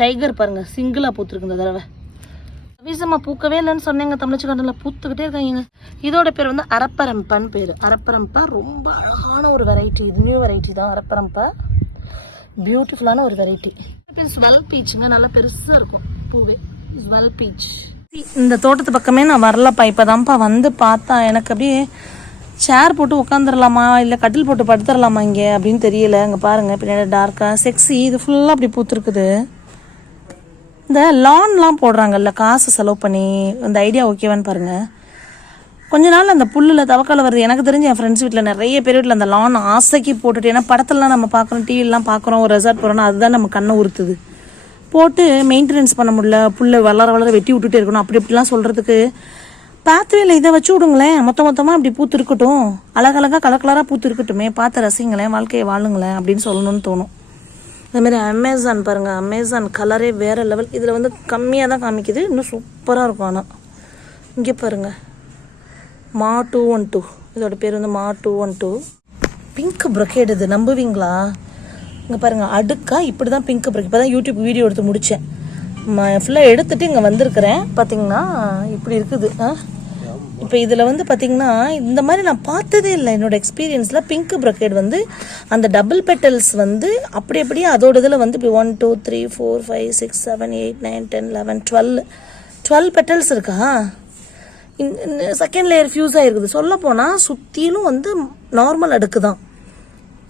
டைகர் பாருங்கள், சிங்கிளாக பூத்துருக்கு இந்த தடவை. வீசமாக பூக்கவே இல்லைன்னு சொன்னேங்க, தமிழ்ச்சி காட்டனில் பூத்துக்கிட்டே இருக்காங்க. இதோட பேர் வந்து அரப்பரம்பான்னு பேர். அரப்பரம்பா ரொம்ப அழகான ஒரு வெரைட்டி, இது நியூ வெரைட்டி தான் அரப்பரம்பா. பியூட்டிஃபுல்லான ஒரு வெரைட்டி. ஸ்வெல் பீச்சுங்க, நல்லா பெருசாக இருக்கும் பூவே, ஸ்வெல் பீச். இந்த தோட்டத்து பக்கமே நான் வரலப்பா, இப்போ தான்ப்பா வந்து பார்த்தா. எனக்கு அப்படியே சேர் போட்டு உட்காந்துடலாமா இல்லை கட்டில் போட்டு படுத்துடலாமா இங்கே அப்படின்னு தெரியல. இங்கே பாருங்கள் பின்னாடி டார்க்காக செக்ஸி, இது ஃபுல்லாக அப்படி பூத்துருக்குது. இந்த லான்லாம் போடுறாங்கல்ல காசு செலவு பண்ணி, இந்த ஐடியா ஓகேவான்னு பாருங்கள். கொஞ்ச நாள் அந்த புல்லில் தவக்கால வருது. எனக்கு தெரிஞ்சு என் ஃப்ரெண்ட்ஸ் வீட்டில் நிறைய பேர் வீட்டில் அந்த லான் ஆசைக்கு போட்டுட்டு, ஏன்னா படத்துலலாம் நம்ம பார்க்குறோம், டிவிலலாம் பார்க்குறோம், ஒரு ரெசார்ட் போகிறோன்னா அதுதான் நம்ம கண்ணை உறுத்துது. போட்டு மெயின்டெனன்ஸ் பண்ண முடியல, புல்லை வளர வளர வெட்டி விட்டுட்டே இருக்கணும் அப்படி இப்படிலாம் சொல்கிறதுக்கு பாத்துவேல இதை வச்சு விடுங்களேன். மொத்தமாக அப்படி பூத்து இருக்கட்டும், அழகழகாக கலக்கலராக பூத்து இருக்கட்டுமே, பார்த்து ரசிங்களேன், வாழ்க்கையை வாழுங்களேன் அப்படின்னு சொல்லணும்னு தோணும். அதுமாரி அமேசான் பாருங்கள், அமேசான் கலரே வேறு லெவல். இதில் வந்து கம்மியாக தான் காமிக்குது, இன்னும் சூப்பராக இருக்கும். ஆனால் இங்கே பாருங்கள், மா 212, இதோட பேர் வந்து மா 212. பிங்க் ப்ரொக்கேட், இது நம்புவீங்களா? இங்கே பாருங்கள், அடுக்கா இப்படி தான் பிங்க் ப்ரொக்கேட். இப்போ தான் யூடியூப் வீடியோ எடுத்து முடித்தேன், ஃபுல்லாக எடுத்துகிட்டு இங்கே வந்திருக்கிறேன். பார்த்தீங்கன்னா இப்படி இருக்குது. இப்போ இதில் வந்து பார்த்திங்கன்னா இந்த மாதிரி நான் பார்த்ததே இல்லை என்னோடய எக்ஸ்பீரியன்ஸில். பிங்க் ப்ரொக்கேட் வந்து அந்த டபுள் பெட்டல்ஸ் வந்து அப்படி அப்படியே அதோட இதில் வந்து இப்படி 1 2 3 4 5 6 7 8 9 10 11 12 பெட்டல்ஸ் இருக்கா? செகண்ட் லேயர் ஃபியூஸ் ஆகிருக்குது. சொல்ல போனால் சுற்றிலும் வந்து நார்மல் அடுக்கு தான்,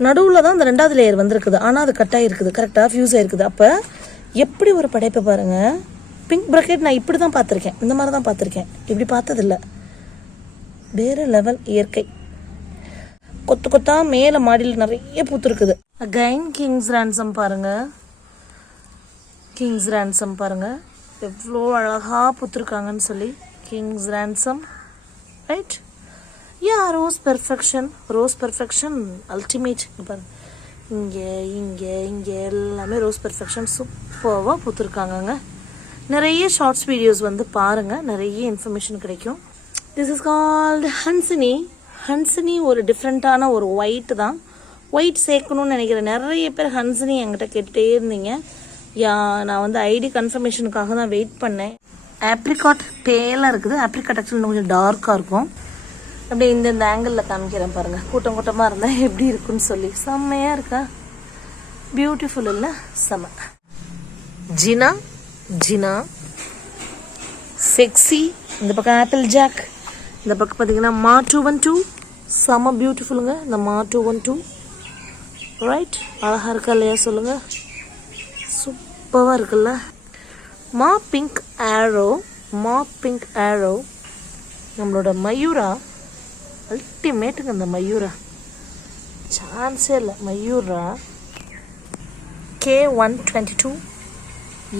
நடுவில் தான் அந்த 2வது லேயர் வந்துருக்குது. ஆனால் அது கட் ஆகிருக்குது, கரெக்டாக ஃபியூஸ் ஆகிருக்குது. அப்போ எப்படி ஒரு படைப்பை பாருங்கள். பிங்க் ப்ரொக்கேட் நான் இப்படி தான் பார்த்துருக்கேன், இந்த மாதிரி தான் பார்த்துருக்கேன், இப்படி பார்த்ததில்லை. வேறு லெவல் இயற்கை. கொத்து கொத்தா மேலே மாடியில் நிறைய பூத்துருக்குது. அகைன் கிங்ஸ் ரேன்சம் பாருங்கள், கிங்ஸ் ரேன்சம் பாருங்கள் எவ்வளோ அழகாக பூத்துருக்காங்கன்னு சொல்லி. Kings ransom right. Yeah rose perfection, rose perfection ultimate. பாருங்கள் இங்கே இங்கே இங்கே எல்லாமே ரோஸ் பெர்ஃபெக்ஷன் சூப்பராக பூத்துருக்காங்கங்க. நிறைய ஷார்ட்ஸ் வீடியோஸ் வந்து பாருங்கள், நிறைய இன்ஃபர்மேஷன் கிடைக்கும். This is called Hansini. Hansini ஒரு டிஃப்ரெண்ட்டான ஒரு ஒயிட் தான். ஒயிட் சேர்க்கணும்னு நினைக்கிறேன். நிறைய பேர் ஹன்சினி என்கிட்ட கேட்டுகிட்டே இருந்தீங்க. நான் வந்து ஐடி கன்ஃபர்மேஷனுக்காக தான் வெயிட் பண்ணேன். ஆப்ரிகாட் பேலாக இருக்குது. ஆப்ரிகாட் ஆக்சுவலி இன்னும் கொஞ்சம் டார்க்காக இருக்கும். அப்படியே இந்த ஆங்கிளில் காமிக்கிறேன் பாருங்கள், கூட்டம் கூட்டமாக இருந்தால் எப்படி இருக்குன்னு சொல்லி. செம்மையாக இருக்கா? பியூட்டிஃபுல் இல்லை? செம்ம. ஜினா, ஜினா செக்ஸி. இந்த பக்கம் ஆப்பிள் ஜாக், இந்த பக்கம் பார்த்தீங்கன்னா மா 212 செம்ம பியூட்டிஃபுல்லுங்க. இந்த மா 212 ரைட். அழகாக இருக்கா இல்லையா சொல்லுங்கள்? சூப்பராக இருக்குல்ல? மா பிங்க் ஆரோ, மா பிங்க் ஆரோ நம்மளோட மயூரா அல்டிமேட்டுங்க. அந்த மயூரா சான்ஸே இல்லை. மயூரா K122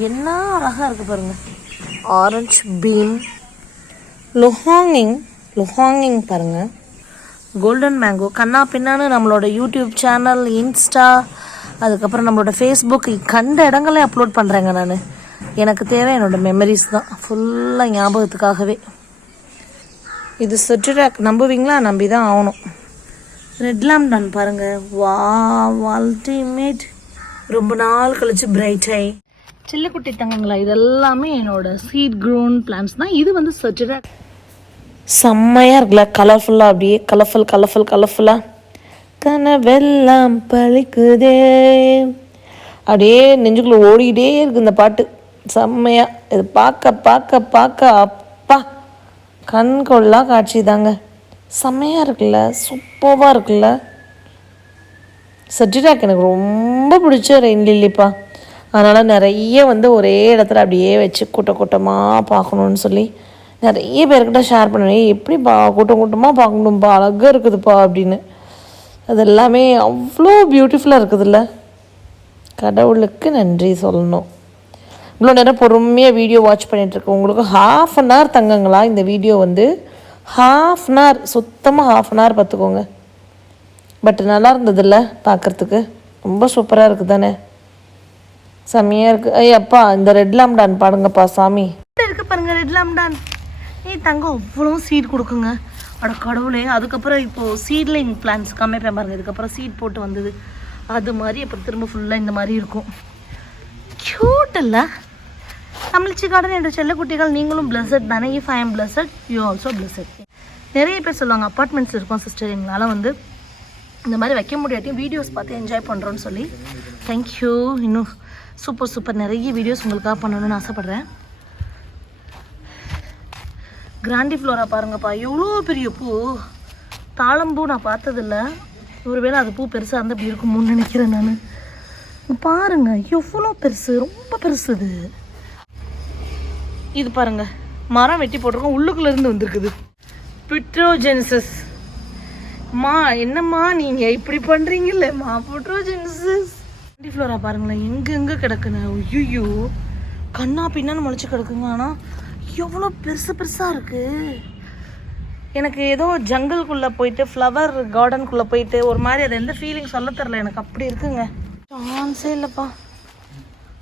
என்ன அழகாக இருக்குது பாருங்கள். ஆரஞ்சு பீம், லுஹாங்கிங் பாருங்கள். கோல்டன் மேங்கோ கண்ணா பின்னான்னு நம்மளோட யூடியூப் சேனல், இன்ஸ்டா, அதுக்கப்புறம் நம்மளோட ஃபேஸ்புக் கண்ட இடங்களே அப்லோட் பண்ணுறேங்க நான். எனக்கு தேவை என்னோடய மெமரிஸ் தான் ஃபுல்லாக ஞாபகத்துக்காகவே. இது செட்ராக் நம்புவீங்களா? நம்பி தான் ஆகணும். ரெட் லாம்டான் பாருங்கள். வா அல்டிமேட். ரொம்ப நாள் கழிச்சு பிரைட் ஐ. சில்லக்குட்டி தங்கங்களா, இதெல்லாமே என்னோட சீட் க்ரோன் பிளான்ஸ் தான். இது வந்து செட்ராக். செம்மையாக இருக்குல்ல, கலர்ஃபுல்லாக, அப்படியே கலர்ஃபுல்லாக கனவெல்லாம் பழிக்குதே, அப்படியே நெஞ்சுக்குள்ளே ஓடிக்கிட்டே இருக்குது இந்த பாட்டு. செம்மையாக இது பார்க்க அப்பா கண் கொள்ளா காட்சி தாங்க. செம்மையாக இருக்குல்ல, சூப்பராக இருக்குல்ல. செட்ராக் எனக்கு ரொம்ப பிடிச்ச ரெயின் லில்லிப்பா. அதனால் நிறைய வந்து ஒரே இடத்துல அப்படியே வச்சு கூட்டமாக பார்க்கணுன்னு சொல்லி நிறைய பேர்கிட்ட ஷேர் பண்ணுவேன். எப்படிப்பா கூட்டமாக பார்க்கணும்ப்பா, அழகாக இருக்குதுப்பா அப்படின்னு. அது எல்லாமே அவ்வளோ பியூட்டிஃபுல்லாக இருக்குதுல்ல. கடவுளுக்கு நன்றி சொல்லணும். இவ்வளோ நேரம் பொறுமையாக வீடியோ வாட்ச் பண்ணிகிட்ருக்கேன். உங்களுக்கு 1/2 அன் ஹவர் தங்கங்களா இந்த வீடியோ வந்து. 1/2 அன் ஹவர், சுத்தமாக 1/2 அன் ஹவர் பார்த்துக்கோங்க. பட் நல்லா இருந்ததில்ல பார்க்குறதுக்கு. ரொம்ப சூப்பராக இருக்குது தானே, செம்மையாக இருக்குது. ஐயப்பா இந்த ரெட் லாம்டான் பாடுங்கப்பா சாமி. இருக்குது பாருங்கள் ரெட் லாம்டான். தங்கம் அவ்வளோ சீட் கொடுக்குங்க. அட கடவுளே. அதுக்கப்புறம் இப்போது சீட்லிங் பிளான்ஸ் காமிப்பேன் பாருங்கள். இதுக்கப்புறம் சீட் போட்டு வந்தது அது மாதிரி அப்புறம் திரும்ப ஃபுல்லாக இந்த மாதிரி இருக்கும். க்யூட் இல்லை? தமிழ்ச்சி கார்டன் என்ற செல்லக்குட்டிகள், நீங்களும் பிளஸட் தானே? If I am blessed, you also blessed. நிறைய பேர் சொல்லுவாங்க அப்பார்ட்மெண்ட்ஸ் இருக்கும் சிஸ்டர், எங்களால் வந்து இந்த மாதிரி வைக்க முடியாட்டியும் வீடியோஸ் பார்த்து என்ஜாய் பண்ணுறோன்னு சொல்லி. தேங்க்யூ. இன்னும் சூப்பர் நிறைய வீடியோஸ் உங்களுக்காக பண்ணணும்னு ஆசைப்பட்றேன். கிராண்டிஃப்ளோரா பாருங்கப்பா, எவ்வளோ பெரிய பூ. தாளம்பூ நான் பார்த்ததில்ல. ஒருவேளை அது பூ பெருசாக இருந்தால் அப்படி இருக்கும்னு நினைக்கிறேன் நான். பாருங்க எவ்வளோ பெருசு, ரொம்ப பெருசு இது. இது பாருங்க, மரம் வெட்டி போட்டிருக்கோம், உள்ளுக்குள்ளேருந்து வந்திருக்குது. புட்ரோஜெனிசஸ். மா என்னம்மா நீங்கள் இப்படி பண்ணுறீங்கல்லம்மா? புட்ரோஜெனிசஸ். கிராண்டிஃப்ளோரா பாருங்களேன், எங்கெங்கே கிடக்குன்னு. ஐயோ கண்ணா பின்னான்னு முளைச்சி கிடக்குங்க. ஆனால் எவ்வளோ பெருசாக இருக்குது. எனக்கு ஏதோ ஜங்கிள்குள்ளே போயிட்டு ஃப்ளவர் கார்டனுக்குள்ளே போயிட்டு ஒரு மாதிரி அது எந்த ஃபீலிங் சொல்ல தெரில எனக்கு. அப்படி இருக்குங்க. சான்ஸே இல்லைப்பா.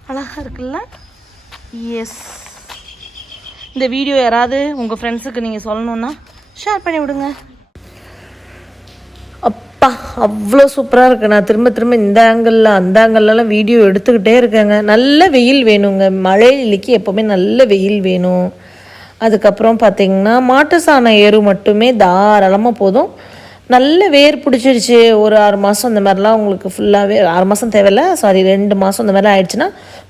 அழகாக இருக்குல்ல? எஸ். இந்த வீடியோ யாராவது உங்கள் ஃப்ரெண்ட்ஸுக்கு நீங்கள் சொல்லணுன்னா ஷேர் பண்ணி விடுங்க. அப்பா அவ்வளோ சூப்பராக இருக்குது. நான் திரும்ப இந்த ஆங்கிளில் அந்த ஆங்கிள்லாம் வீடியோ எடுத்துக்கிட்டே இருக்கேங்க. நல்ல வெயில் வேணுங்க. மழை இல்லைக்கு எப்போவுமே நல்ல வெயில் வேணும். அதுக்கப்புறம் பார்த்திங்கன்னா மாட்டு சாண எரு மட்டுமே தாராளமாக போதும். நல்ல வேர் பிடிச்சிருச்சு ஒரு 6 மாதம் இந்த மாதிரிலாம் உங்களுக்கு ஃபுல்லாகவே 6 மாதம் தேவையில்ல, 2 மாதம் இந்த மாதிரிலாம் ஆயிடுச்சுன்னா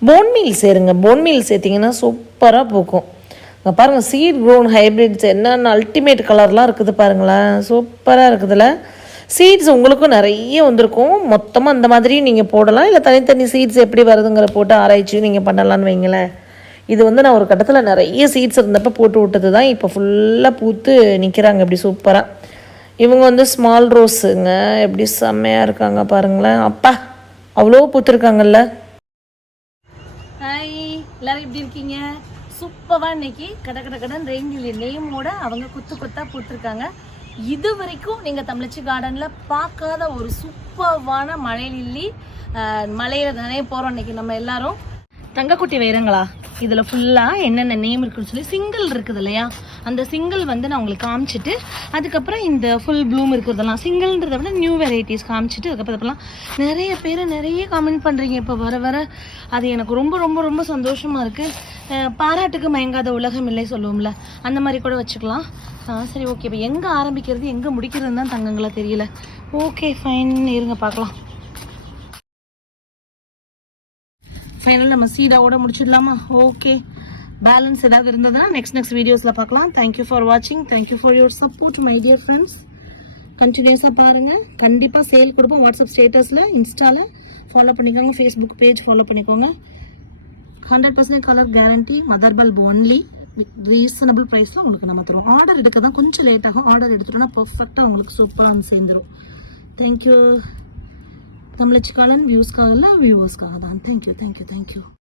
போன் மீல் சேருங்க. போன் மீல் சேர்த்திங்கன்னா சூப்பராக பூக்கும். அங்கே பாருங்கள் சீட் க்ரோன் ஹைப்ரிட்ஸ் என்னென்ன அல்டிமேட் கலர்லாம் இருக்குது பாருங்களேன். சூப்பராக இருக்குதுல்ல. சீட்ஸ் உங்களுக்கும் நிறைய வந்திருக்கும். மொத்தமாக அந்த மாதிரியும் நீங்கள் போடலாம், இல்லை தனித்தனி சீட்ஸ் எப்படி வருதுங்கிற போட்டு ஆராய்ச்சி நீங்கள் பண்ணலான்னு வைங்களேன். இது வந்து நான் ஒரு கட்டத்தில் நிறைய சீட்ஸ் இருந்தப்போ போட்டு விட்டது தான். இப்போ ஃபுல்லாக பூத்து நிற்கிறாங்க இப்படி சூப்பராக. இவங்க வந்து ஸ்மால் ரோஸுங்க. எப்படி செம்மையாக இருக்காங்க பாருங்களேன். அப்பா அவ்வளோ பூத்துருக்காங்கல்ல. ஹாய் எல்லாரும் எப்படி இருக்கீங்க? சூப்பராக இன்னைக்கு கடன் ரெயின்லி நேமோட அவங்க கொத்தாக பூத்துருக்காங்க. இது வரைக்கும் நீங்கள் தமிழ்ச்சி கார்டனில் பார்க்காத ஒரு சூப்பரான மழை லில்லி. மலையில் தானே போகிறோம் இன்னைக்கு நம்ம எல்லாரும். தங்கக்குட்டி வைரங்களா, இதில் ஃபுல்லாக என்னென்ன நேம் இருக்குன்னு சொல்லி சிங்கிள் இருக்குது இல்லையா, அந்த சிங்கிள் வந்து நான் உங்களுக்கு காமிச்சிட்டு அதுக்கப்புறம் இந்த ஃபுல் ப்ளூம் இருக்கிறதெல்லாம் சிங்கிள்ன்றதை விட நியூ வெரைட்டிஸ் காமிச்சிட்டு அதுக்கப்புறம் நிறைய பேர் நிறைய கமெண்ட் பண்ணுறீங்க இப்போ வர வர. அது எனக்கு ரொம்ப ரொம்ப ரொம்ப சந்தோஷமாக இருக்குது. பாராட்டுக்கு மயங்காத உலகம் இல்லை சொல்லுவோம்ல, அந்த மாதிரி கூட வச்சுக்கலாம். சரி ஓகே, இப்போ எங்கே ஆரம்பிக்கிறது எங்கே முடிக்கிறதுன்னு தான் தங்கங்களா தெரியல. ஓகே ஃபைன், இருங்க பார்க்கலாம். ஃபைனல் நம்ம சீடாவோட முடிச்சிடலாமா? ஓகே, பேலன்ஸ் ஏதாவது இருந்ததுன்னா நெக்ஸ்ட் வீடியோஸில் பார்க்கலாம். தேங்க்யூ ஃபார் வாட்சிங். Thank you for your support my dear friends. கண்டினியூஸாக பாருங்கள். கண்டிப்பாக சேல் கொடுப்போம். வாட்ஸ்அப் ஸ்டேட்டஸில், இன்ஸ்டாவில் ஃபாலோ பண்ணிக்கோங்க. ஃபேஸ்புக் பேஜ் ஃபாலோ பண்ணிக்கோங்க. 100% colour guarantee. Mother bulb only. Reasonable ப்ரைஸில் உங்களுக்கு நம்ம தருவோம். ஆர்டர் எடுக்க தான் கொஞ்சம் லேட் ஆகும். ஆர்டர் எடுத்துட்டோம்னா பர்ஃபெக்டாக உங்களுக்கு சூப்பராக வந்து சேர்ந்துடும். தேங்க்யூ. தமிழச்சிக்காலன் வியூஸ்க்காக இல்லை, வியூவர்ஸ்க்காக தான். தேங்க்யூ.